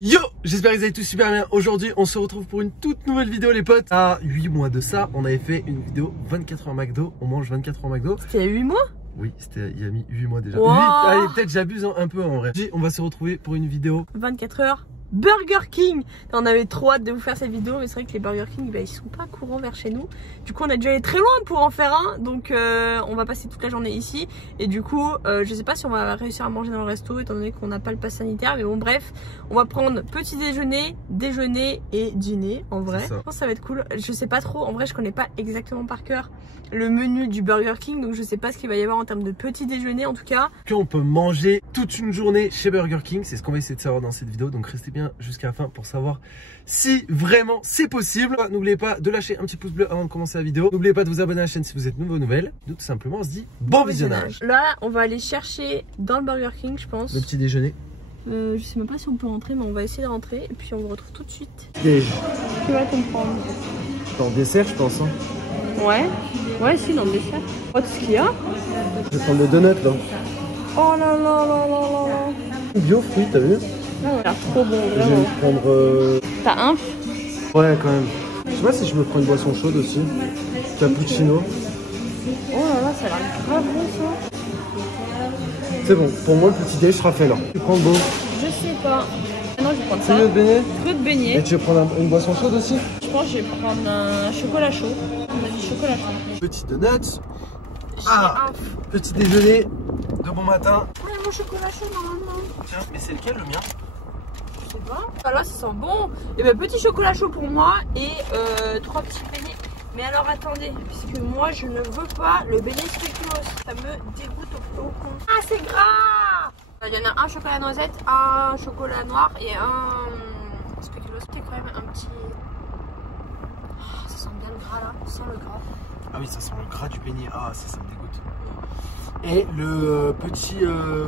Yo, j'espère que vous allez tous super bien. Aujourd'hui on se retrouve pour une toute nouvelle vidéo les potes. À 8 mois de ça, on avait fait une vidéo 24 heures McDo. On mange 24 heures McDo. C'était il y a 8 mois? Oui, c'était il y a mis 8 mois déjà. Wow. 8, allez, peut-être j'abuse un peu en vrai. On va se retrouver pour une vidéo 24 heures Burger King. On avait trop hâte de vous faire cette vidéo, mais c'est vrai que les Burger King, bah, ils sont pas courants vers chez nous. Du coup, on a dû aller très loin pour en faire un. Donc, on va passer toute la journée ici. Et du coup, je sais pas si on va réussir à manger dans le resto, étant donné qu'on n'a pas le pass sanitaire. Mais bon, bref, on va prendre petit déjeuner, déjeuner et dîner. En vrai, je pense que ça va être cool. Je sais pas trop. En vrai, je connais pas exactement par cœur le menu du Burger King. Donc, je sais pas ce qu'il va y avoir en termes de petit déjeuner, en tout cas. Qu'on peut manger toute une journée chez Burger King. C'est ce qu'on va essayer de savoir dans cette vidéo. Donc, restez bien jusqu'à la fin pour savoir si vraiment c'est possible. N'oubliez pas de lâcher un petit pouce bleu avant de commencer la vidéo. N'oubliez pas de vous abonner à la chaîne si vous êtes nouveau aux nouvelles. Nous tout simplement on se dit bon visionnage. Là on va aller chercher dans le Burger King, je pense, le petit déjeuner. Je sais même pas si on peut rentrer, mais on va essayer de rentrer et puis on vous retrouve tout de suite. Déj. Tu vas comprendre. En dessert je pense hein. Ouais si, dans le dessert. Oh, tout ce qu'il y a. Je vais prendre le donut là. Oh là là là là là. Bio fruits t'as vu? Ah ouais, trop bon, Je vraiment. vais me prendre T'as un? Ouais quand même. Je sais pas si je me prends une boisson chaude aussi. Cappuccino. Oh là là, ça a l'air grave bon ça. C'est bon, pour moi le petit déj sera fait là. Tu prends le beau. Je sais pas. Non, je vais prendre Tu ça. veux de beignet? Fruit de beignet. Et tu veux prendre une boisson chaude aussi? Je pense que je vais prendre un chocolat chaud. Vas-y, chocolat chaud. Petit donut. J'ai un. Petit déjeuner de bon matin. Ouais, mon chocolat chaud normalement. Tiens, mais c'est lequel le mien? Je sais pas. Ah là, ça sent bon. Et ben petit chocolat chaud pour moi et 3 petits beignets. Mais alors attendez, puisque moi je ne veux pas le beignet spéculoos. Ça me dégoûte au plus haut con. Ah, c'est gras! Il y en a un chocolat noisette, un chocolat noir et un spéculoos. C'était quand même un petit. Oh, ça sent bien le gras là. Ça sent le gras. Ah oui, ça sent le gras du beignet. Ah, ça me dégoûte. Et le petit.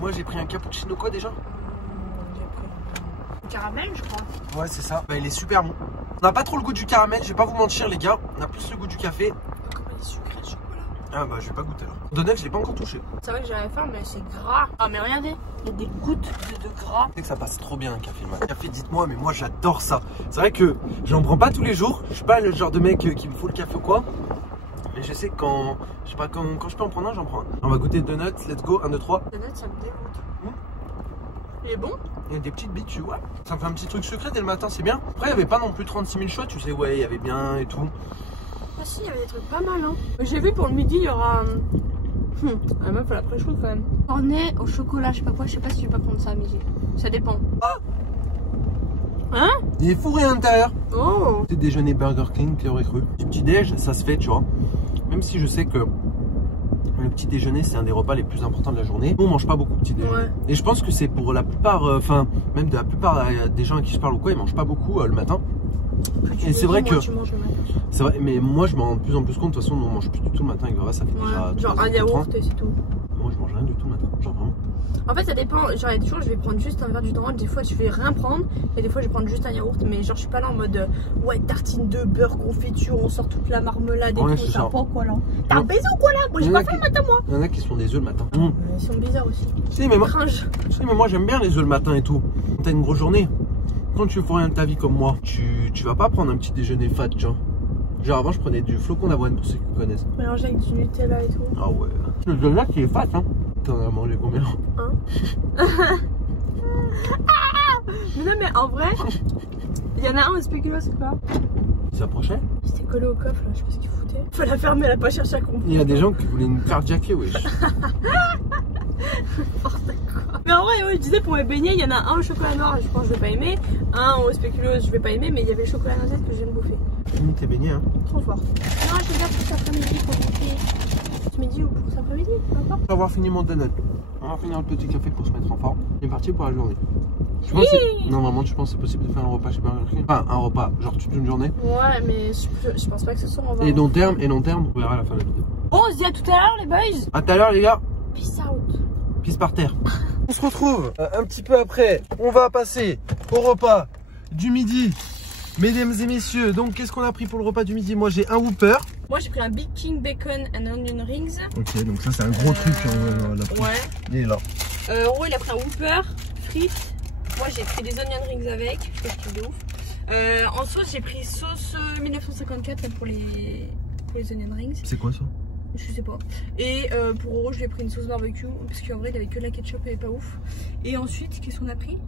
Moi j'ai pris un cappuccino quoi déjà? Caramel, je crois. Ouais, c'est ça. Bah, il est super bon. On n'a pas trop le goût du caramel, je vais pas vous mentir, les gars. On a plus le goût du café. Comment il est sucré le chocolat? Ah, bah, je vais pas goûter alors. Donut, je l'ai pas encore touché. C'est vrai que j'avais faim, mais c'est gras. Ah, mais regardez, il y a des gouttes de gras. C'est que ça passe trop bien un café le matin. Café, dites-moi, mais moi j'adore ça. C'est vrai que j'en prends pas tous les jours. Je suis pas le genre de mec qui me faut le café ou quoi. Mais je sais que quand je peux en prendre un, j'en prends un. On va goûter le donut, let's go, 1, 2, 3. Le donut, ça me dégoûte. Il est bon? Il y a des petites bites, tu vois. Ça me fait un petit truc sucré dès le matin, c'est bien. Après, il n'y avait pas non plus 36 000 choix, tu sais, ouais, il y avait bien et tout. Ah si, il y avait des trucs pas mal, hein. J'ai vu pour le midi, il y aura... La meuf, elle a pris chaud quand même. Cornet au chocolat, je sais pas quoi, je sais pas si je vais pas prendre ça à midi. Ça dépend. Ah, hein? il est fourré à l'intérieur. Oh. Petit déjeuner Burger King, qui aurait cru. Du petit déj, ça se fait, tu vois. Même si je sais que le petit déjeuner, c'est un des repas les plus importants de la journée. On mange pas beaucoup de petit déjeuner. Ouais. Et je pense que c'est pour la plupart, enfin, même de la plupart des gens à qui je parle ou quoi, ils mangent pas beaucoup le matin. Et c'est vrai que c'est vrai, mais moi je m'en rends de plus en plus compte. De toute façon, on mange plus du tout le matin avec Vera, ça fait déjà genre un yaourt et c'est tout. Moi je mange rien du tout le matin, genre vraiment. En fait ça dépend, genre il y a des jours je vais prendre juste un verre du d'orange, des fois je vais rien prendre et des fois je vais prendre juste un yaourt, mais genre je suis pas là en mode ouais tartine de beurre, confiture, on sort toute la marmelade et tout, ça pas quoi là. T'as un baiser ou quoi là? Moi j'ai pas faim le matin moi. Il y en a qui se font des œufs le matin. Ils sont bizarres aussi. Si mais moi j'aime bien les œufs le matin et tout. Quand t'as une grosse journée, quand tu fais rien de ta vie comme moi, tu vas pas prendre un petit déjeuner fat, tu vois. Genre avant je prenais du flocon d'avoine pour ceux qui connaissent. Mélangé avec du Nutella et tout. Ah ouais. Le donut qui est fat hein. T'en as mangé combien? Mais non mais en vrai, il y en a un au spéculoos c'est quoi? Il s'approchait? C'était collé au coffre là, je sais pas ce qu'il foutait. Faut la fermer, elle a pas cherché à comprendre. Il y a des gens qui voulaient nous carjacker, wesh. Mais en vrai, ouais, je disais pour mes beignets, il y en a un au chocolat noir, je pense que je vais pas aimer. Un au spéculoos, je vais pas aimer, mais il y avait le chocolat noisette que je viens de bouffer. Finis tes beignets, hein. Trop fort. Non, je vais faire pour cet après-midi pour goûter. Ce midi ou pour cet après-midi, peu importe. On va avoir fini mon donut. On va finir le petit café pour se mettre en forme. On est parti pour la journée. Tu penses normalement, tu penses que c'est possible de faire un repas chez Burger King? Enfin, un repas, genre toute une journée. Ouais, mais je pense pas que ce soit en Et long terme, on verra à la fin de la vidéo. Bon, on se dit à tout à l'heure, les boys. À tout à l'heure, les gars. Peace out. Peace par terre. On se retrouve un petit peu après. On va passer au repas du midi. Mesdames et messieurs, donc qu'est-ce qu'on a pris pour le repas du midi? Moi j'ai un Whopper. Moi j'ai pris un Big King Bacon and Onion Rings. Ok, donc ça c'est un gros truc. Ouais. Il est là. En gros il a pris un Whopper, frites, moi j'ai pris des onion rings avec, je kiffe de ouf. En sauce, j'ai pris sauce 1954 là, pour les onion rings. C'est quoi ça? Je sais pas. Et pour Oro, je lui ai pris une sauce barbecue parce qu'en vrai, il avait que de la ketchup, elle est pas ouf. Et ensuite, qu'est-ce qu'on a pris?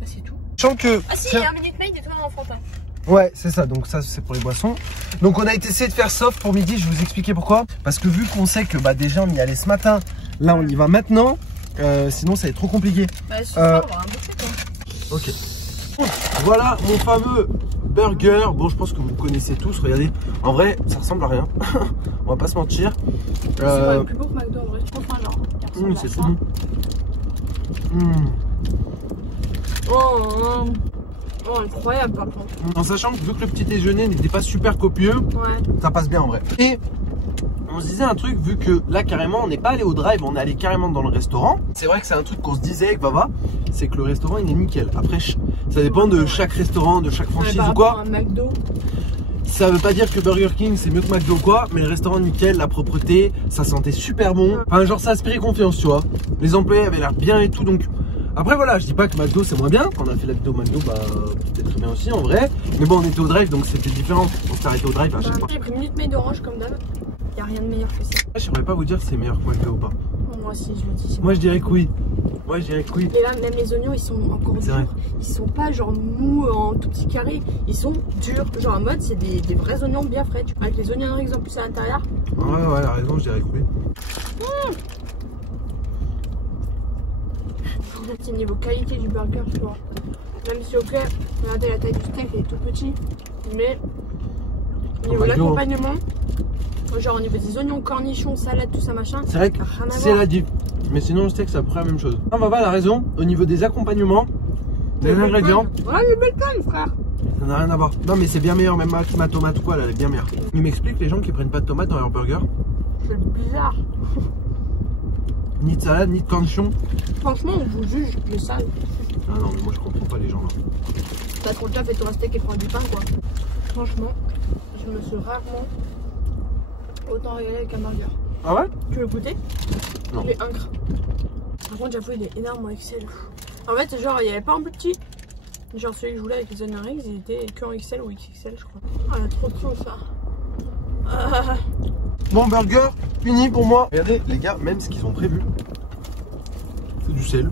Bah, c'est tout. Sens que. Ah, si, il y a un Minute Maid et toi en Fanta. Ouais, c'est ça, donc ça c'est pour les boissons. Donc on a essayé de faire soft pour midi, je vais vous expliquer pourquoi. Parce que vu qu'on sait que bah, déjà on y allait ce matin, là on y va maintenant, sinon ça va être trop compliqué. Bah, on va avoir un bouffer quoi. Ok. Voilà mon fameux burger. Bon, je pense que vous connaissez tous, regardez. En vrai, ça ressemble à rien. On va pas se mentir. C'est pas le plus beau que McDo en vrai, je comprends genre. C'est tout bon. Oh, incroyable par contre. En sachant que vu que le petit déjeuner n'était pas super copieux, ça passe bien en vrai. Et on se disait un truc, vu que là carrément on n'est pas allé au drive, on est allé carrément dans le restaurant. C'est vrai que c'est un truc qu'on se disait avec Baba, c'est que le restaurant il est nickel. Après ça dépend de chaque restaurant, de chaque franchise ou quoi. Un McDo. Ça veut pas dire que Burger King c'est mieux que McDo ou quoi, mais le restaurant nickel, la propreté, ça sentait super bon. Enfin genre ça inspirait confiance, tu vois. Les employés avaient l'air bien et tout, donc après voilà, je dis pas que McDo c'est moins bien. Quand on a fait la vidéo McDo, bah c'était très bien aussi en vrai. Mais bon, on était au drive donc c'était différent. On s'est arrêté au drive à chaque fois. J'ai pris Minute Maid d'orange comme d'hab. Y'a rien de meilleur que ça. Je saurais pas vous dire si c'est meilleur que McDo ou pas. Moi aussi je le dis. Moi je dirais que oui. Moi je dirais que oui. Et là même les oignons ils sont encore durs. Ils sont pas genre mous en tout petit carré. Ils sont durs. Genre en mode c'est des vrais oignons bien frais. Avec les oignons rings en plus à l'intérieur. Ouais, elle a raison, je dirais que oui. C'est niveau qualité du burger, tu vois. Même si, ok, regardez la taille du steak, il est tout petit. Mais niveau l'accompagnement, genre au niveau des oignons, cornichons, salade, tout ça machin, c'est vrai que c'est la diff. Mais sinon, le steak, ça pourrait la même chose. Non, Baba a raison. Au niveau des accompagnements, des ingrédients. Ouais, le bacon, frère. Ça n'a rien à voir. Non, mais c'est bien meilleur, même ma tomate ou quoi, elle est bien meilleure. Il m'explique les gens qui prennent pas de tomates dans leur burger. C'est bizarre. Ni de salade, ni de cornichons. Franchement, on vous juge, mais sale. Ah non, mais moi je comprends pas les gens là. T'as trop le temps, fais-toi un steak et prends du pain, quoi. Franchement, je me suis rarement autant régalé avec un burger. Ah ouais? Tu veux goûter? Non. Il est incre. Par contre, j'avoue, il est énorme en XL. En fait, genre, il n'y avait pas un plus petit. Genre, celui que je voulais avec les onion rings, il était que en XL ou XXL, je crois. Ah, il a trop de ça. Bon, burger fini pour moi. Regardez, les gars, même ce qu'ils ont prévu, c'est du sel.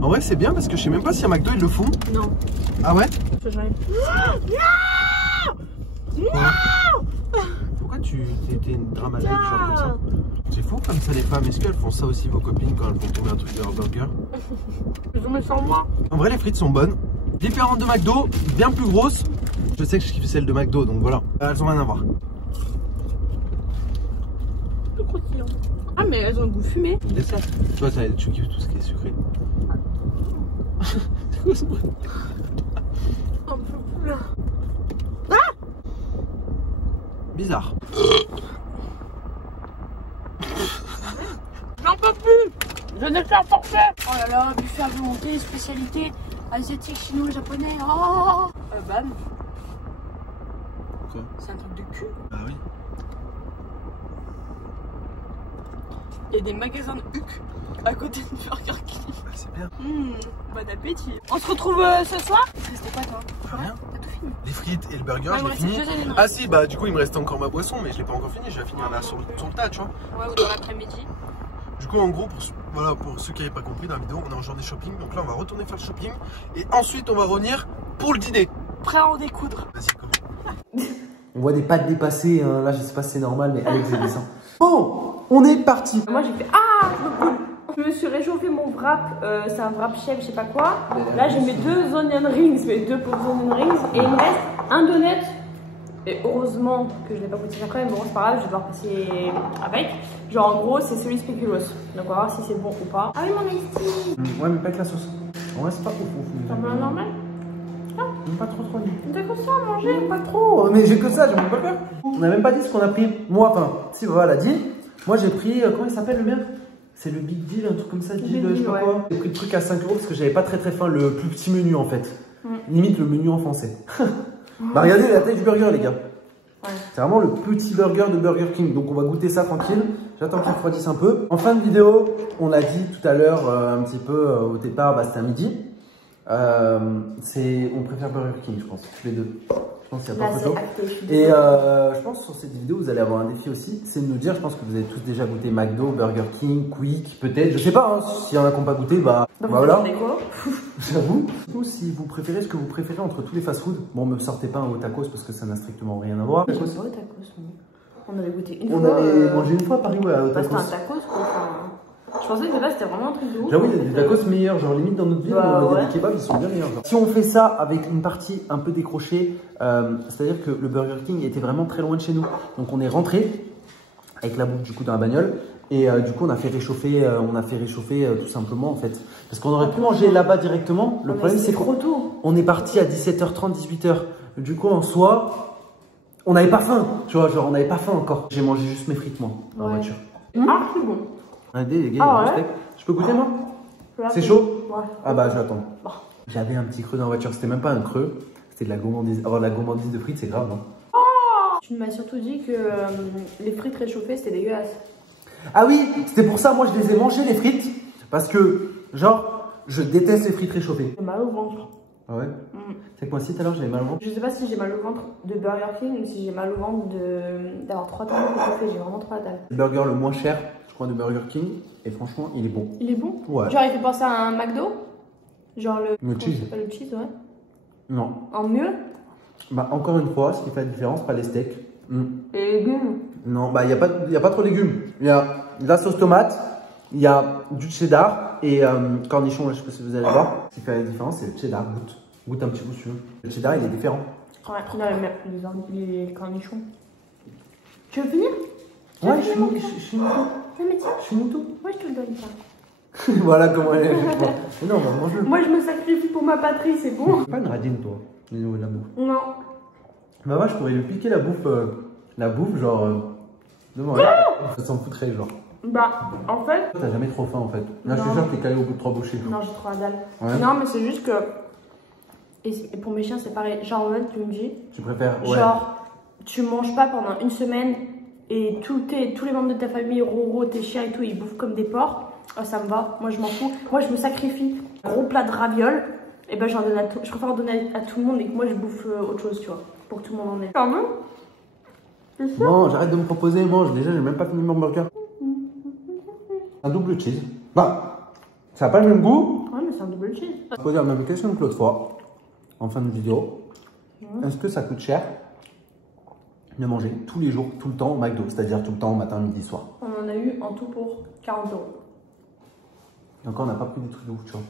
En vrai, c'est bien parce que je sais même pas si à McDo ils le font. Non. Ah ouais? Pourquoi tu étais une drama live genre comme ça? C'est fou comme ça les femmes. Est-ce qu'elles font ça aussi vos copines quand elles vont tourner un truc de leur burger? Ils ont mis sur moi. En vrai, les frites sont bonnes. Différentes de McDo, bien plus grosses. Je sais que je kiffe celle de McDo, donc voilà. Elles ont rien à voir. Ah mais elles ont un goût fumé. Dessert. Toi tu kiffes tout ce qui est sucré. C'est quoi ce bruit? Un peu plus là. Ah! Bizarre. J'en peux plus. Je n'ai qu'un forfait. Oh là là, buffet à volonté, spécialité asiatique, chinois, japonais. Oh bam. Quoi? C'est un truc de cul. Ah oui. Il y a des magasins de Huc à côté de Burger King. Ah, c'est bien. Bon appétit. On se retrouve ce soir. C'était quoi toi? Rien. T'as tout fini? Les frites et le burger, Ouais, je l'ai fini. Ah si, bah du coup il me reste encore ma boisson, mais je l'ai pas encore fini. Je vais finir là sur le tas, tu vois. Ouais, ou dans l'après-midi. Du coup, en gros, voilà, pour ceux qui n'avaient pas compris dans la vidéo, on est en journée shopping. Donc là, on va retourner faire le shopping. Et ensuite, on va revenir pour le dîner. Prêt à en découdre. Vas-y, comment? On voit des pattes dépassées. Hein. Là, je sais pas si c'est normal, mais Alex est descend. Bon, on est parti. Moi, j'ai fait ah, je me coule. Je me suis réchauffé mon wrap. C'est un wrap chef, je sais pas quoi. Là, j'ai mes 2 onion rings, mes 2 pauvres onion rings. Et il me reste un donut. Et heureusement que je l'ai pas goûté après, mais bon, c'est pas grave, je vais devoir passer avec. Genre, en gros, c'est celui spéculoos. Donc, on va voir si c'est bon ou pas. Ah oui, mon iced. Ouais, mais pas avec la sauce. En vrai, c'est pas ouf. Ça me normal? Non, pas trop. T'as que ça à manger? Pas trop. Mais j'ai que ça, j'ai mon burger. On n'a même pas dit ce qu'on a pris. Moi, enfin, si, voilà, elle a dit. Moi, j'ai pris, comment il s'appelle le mien? C'est le Big Deal, un truc comme ça, deal, je sais pas quoi. J'ai pris le truc à 5 € parce que j'avais pas très faim, le plus petit menu en fait. Limite le menu en français. Bah regardez la taille du burger les gars. Ouais. C'est vraiment le petit burger de Burger King. Donc on va goûter ça tranquille. J'attends qu'il refroidisse un peu. En fin de vidéo, on a dit tout à l'heure un petit peu au départ, bah, c'était à midi. On préfère Burger King, je pense, tous les deux. Je pense qu'il n'y a pas photo. Et je pense sur cette vidéo, vous allez avoir un défi aussi. C'est de nous dire, je pense que vous avez tous déjà goûté McDo, Burger King, Quick, peut-être. Je sais pas, hein, s'il y en a qui n'ont pas goûté, bah voilà. J'avoue. Si vous préférez ce que vous préférez entre tous les fast-food, bon, me sortez pas un au tacos parce que ça n'a strictement rien à voir. J'aime pas au tacos. On avait goûté une fois. On avait mangé une fois à Paris, ouais, au bah, tacos. c'était un tacos, quoi. Je pensais que là c'était vraiment un truc de ouf. J'avoue, il y a des tacos meilleurs, genre limite dans notre ville, il y a des kebabs, ils sont bien meilleurs. Genre. Si on fait ça avec une partie un peu décrochée, c'est-à-dire que le Burger King était vraiment très loin de chez nous. Donc on est rentré avec la bouffe du coup dans la bagnole et du coup on a fait réchauffer tout simplement en fait. Parce qu'on aurait pu manger là-bas directement. Le problème c'est trop tôt. On est parti à 17h30, 18h. Du coup en soi, on n'avait pas faim, tu vois, genre on n'avait pas faim encore. J'ai mangé juste mes frites moi, dans la voiture. Ah, c'est bon. Regardez les gars, je peux goûter moi? C'est chaud? Ouais. Ah bah j'attends. Bon. J'avais un petit creux dans la voiture, c'était même pas un creux, c'était de la gourmandise. Avoir de la gourmandise de frites, c'est grave, non? Oh, tu m'as surtout dit que les frites réchauffées, c'était dégueulasse. Ah oui, c'était pour ça, moi je les ai mangées les frites, parce que, genre, je déteste les frites réchauffées. J'ai mal au ventre. Ah ouais? C'est quoi, si tout à l'heure j'avais mal au ventre? Je sais pas si j'ai mal au ventre de Burger King ou si j'ai mal au ventre d'avoir 3 temps réchauffés, j'ai vraiment trop la dalle. Le burger le moins cher, je crois, de Burger King, et franchement, il est bon. Il est bon? Ouais. Genre, il fait penser à un McDo? Genre le cheese. Le cheese, ouais. Non. En mieux? Bah, encore une fois, ce qui fait la différence, pas les steaks. Et les légumes? Non, bah, il n'y a pas trop de légumes. Il y a de la sauce tomate, il y a du cheddar et cornichon, là, je sais pas si vous allez voir. Ce qui fait la différence, c'est le cheddar. Goûte un petit bout si tu veux. Le cheddar, il est différent. Ouais, les cornichons. Tu veux finir? Ouais, je suis mouton. Non, mais tiens. Je suis mouton. Moi, je te le donne, ça. Voilà comment elle est. Mais non, bah, mange-le. Moi, je me sacrifie pour ma patrie, c'est bon. Pas une radine, toi, au niveau de la bouffe. Non. Bah, moi, je pourrais lui piquer la bouffe, genre. Devant elle. Ça s'en foutrait, genre. Bah, en fait. T'as jamais trop faim, en fait. Là, je suis sûr que t'es calé au bout de 3 bouchées. Non, j'ai trop la dalle. Ouais. Non, mais c'est juste que. Et pour mes chiens, c'est pareil. Genre, en fait, tu me dis. Tu préfères. Ouais. Genre, tu manges pas pendant une semaine et tous les membres de ta famille, Roro, tes chiens et tout, ils bouffent comme des porcs. Oh, ça me va. Moi, je m'en fous. Moi, je me sacrifie. Gros plat de ravioles. Et ben, je préfère en donner à tout le monde et que moi, je bouffe autre chose, tu vois. Pour que tout le monde en ait. Pardon? Non, j'arrête de me proposer, mange. Déjà, j'ai même pas fini mon burger. Un double cheese. Bah, ça n'a pas le même goût. Ouais, mais c'est un double cheese. Je vais poser la même question que l'autre fois, en fin de vidéo. Est-ce que ça coûte cher de manger tous les jours, tout le temps au McDo? C'est-à-dire tout le temps, matin, midi, soir. On en a eu en tout pour 40 €. Et encore, on n'a pas pris des trucs de ouf, tu vois.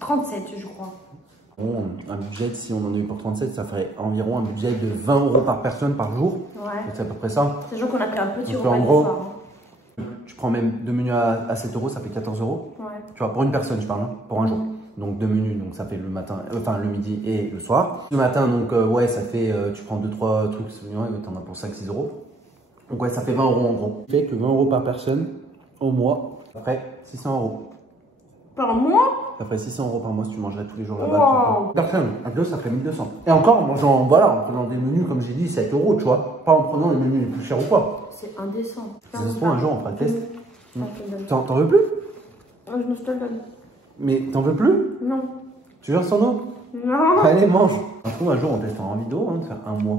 37, je crois. Bon, un budget, si on en a eu pour 37, ça ferait environ un budget de 20 € par personne par jour. Ouais. C'est à peu près ça. Sachant qu'on a pris un petit Donc, repas en du gros, soir. tu prends même 2 menus à 7 €, ça fait 14 €. Ouais. Tu vois, pour une personne, je parle, hein, pour un jour. Donc 2 menus, donc ça fait le matin, enfin le midi et le soir. Le matin, donc ouais, ça fait, tu prends 2-3 trucs, ouais, t'en as pour 5-6 €. Donc ouais, ça fait 20 € en gros. Ça fait que 20 € par personne au mois, après 600 €. Par mois? Ça ferait 600 € par mois si tu mangerais tous les jours là-bas. Wow. Personne, un kilo, ça ferait 1200. Et encore en mangeant, voilà, en prenant des menus, comme j'ai dit, 7 €, tu vois. Pas en prenant les menus les plus chers ou quoi. C'est indécent. Ça se trouve, un jour, on fera le test. T'en veux plus? Moi, je me te le donne. Mais t'en veux plus? Non. Tu veux sans eau? Non. Allez, mange. Ça se trouve, un jour, on testera en vidéo, hein, de faire un mois.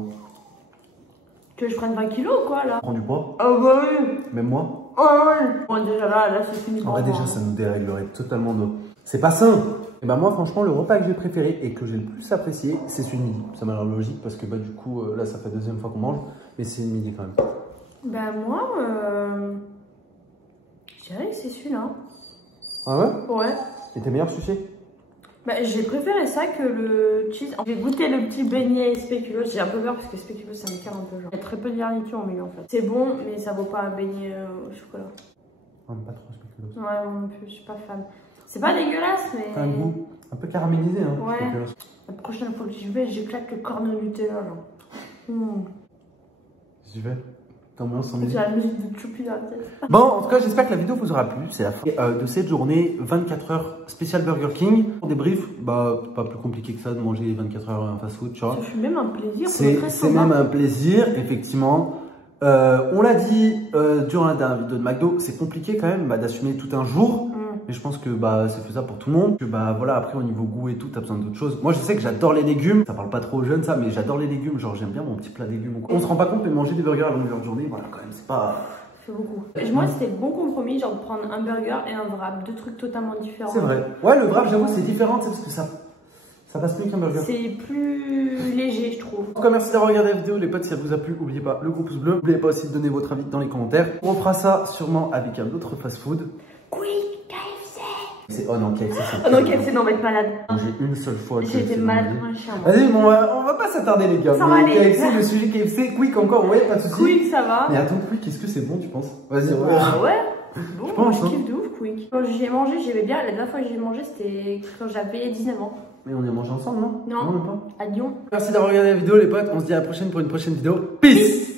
Tu veux que je prenne 20 kilos ou quoi, là? Prends du poids? Ah bah oui. Même moi? Ah oui. Bon, déjà là, c'est fini. En vrai, déjà, ça nous déréglerait totalement nos. C'est pas sain! Et bah, moi, franchement, le repas que j'ai préféré et que j'ai le plus apprécié, c'est celui de midi. Ça m'a l'air logique parce que, bah, du coup, là, ça fait la deuxième fois qu'on mange, mais c'est le midi quand même. Bah, moi, je dirais que c'est celui-là. Ah ouais? Ouais. Et t'es meilleur sucé? Bah, j'ai préféré ça que le cheese. J'ai goûté le petit beignet spéculoos. J'ai un peu peur parce que spéculoos ça me carre un peu. Genre. Il y a très peu de garniture au milieu en fait. C'est bon, mais ça vaut pas un beignet au chocolat. On n'aime pas trop spéculoos. Ouais, moi non plus, je suis pas fan. C'est pas dégueulasse, mais. T'as un goût un peu caramélisé, hein? Ouais. Spéculoos. La prochaine fois que j'y vais, j'éclate le cornet au Nutella. Qu'est-ce que tu fais? T'ambiances en musique? J'ai la musique de Choupi dans la tête. Bon, en tout cas, j'espère que la vidéo vous aura plu. C'est la fin de cette journée 24 heures spécial Burger King. Pour débrief, bah, pas plus compliqué que ça de manger 24 heures un fast-food, tu vois. C'est même un plaisir. C'est même un plaisir, effectivement. On l'a dit durant la dernière vidéo de McDo, c'est compliqué quand même d'assumer tout un jour. Et je pense que bah c'est faisable pour tout le monde. Que bah voilà, après au niveau goût et tout, t'as besoin d'autres choses. Moi je sais que j'adore les légumes. Ça parle pas trop aux jeunes ça, mais j'adore les légumes. Genre j'aime bien mon petit plat de légumes. On se rend pas compte, mais manger des burgers à longueur de journée, voilà quand même, c'est pas... Beaucoup. Moi, c'était le bon compromis, genre de prendre un burger et un wrap, deux trucs totalement différents. C'est vrai. Ouais, le wrap, j'avoue, c'est différent, tu sais, parce que ça passe mieux qu'un burger. C'est plus léger, je trouve. En tout cas, merci d'avoir regardé la vidéo, les potes. Si elle vous a plu, n'oubliez pas le gros pouce bleu. N'oubliez pas aussi de donner votre avis dans les commentaires. On fera ça sûrement avec un autre fast-food. Quick, KFC. Oh non, KFC, c'est... Oh non, KFC, non, on va être malade. J'ai une seule fois. J'ai été malade comme un chien. Vas-y, bon, on va pas s'attarder, les gars. Ça va aller. KFC, le sujet KFC, Quick encore, ouais, pas de soucis. Quick, ça va. Mais attends, Quick, est-ce que c'est bon, tu penses? Vas-y, on va. Ouais. Bon, je pense, je kiffe de ouf, Quick. Quand j'y ai mangé, j'aimais bien. La dernière fois que j'ai mangé, c'était quand j'avais 19 ans. Mais on est mangé ensemble, non? Non. Non, même pas. À Lyon. Merci d'avoir regardé la vidéo, les potes. On se dit à la prochaine pour une prochaine vidéo. Peace!